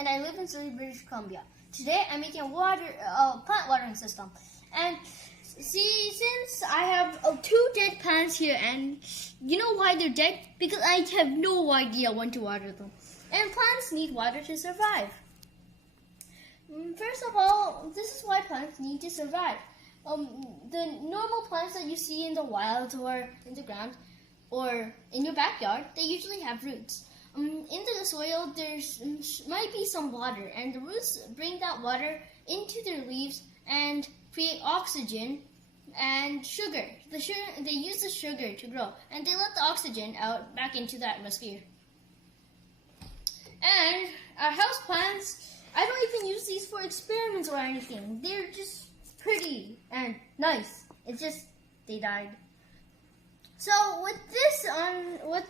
and I live in Surrey, British Columbia. Today I'm making a plant watering system. And see, since I have 2 dead plants here, and you know why they're dead? Because I have no idea when to water them. And plants need water to survive. First of all, this is why plants need to survive. The normal plants that you see in the wild or in the ground or in your backyard, they usually have roots. Into the soil, might be some water, and the roots bring that water into their leaves and create oxygen and sugar. They use the sugar to grow, and they let the oxygen out back into the atmosphere. And our house plants, I don't even use these for experiments or anything. They're just pretty and nice. It's just they died. So with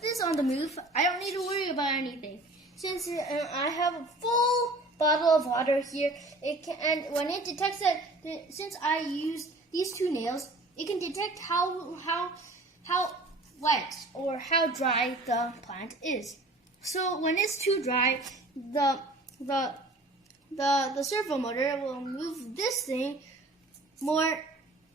this on the move, I don't need to worry about anything. Since I have a full bottle of water here, and when it detects that, since I used these 2 nails, it can detect how wet or how dry the plant is. So when it's too dry, the servo motor will move this thing more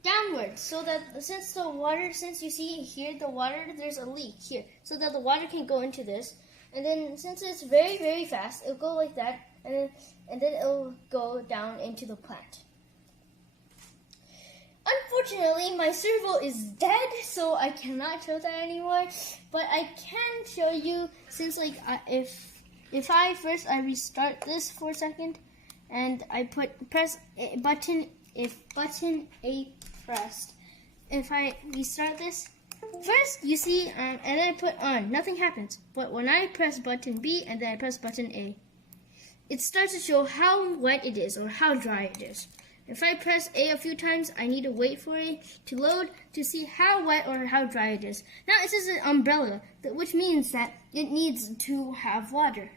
downwards, so that since you see here the water, there's a leak here, so that the water can go into this, and then since it's very, very fast, it'll go like that, and then it'll go down into the plant. Unfortunately, my servo is dead, so I cannot show that anymore, but I can show you, since if I restart this for a second, and I press a button, if button A pressed. If I restart this, first you see, and then I put on, nothing happens. But when I press button B and then I press button A, it starts to show how wet it is or how dry it is. If I press A a few times, I need to wait for it to load to see how wet or how dry it is. Now it says an umbrella, which means that it needs to have water.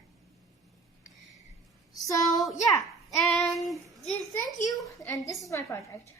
So yeah, and thank you, and this is my project.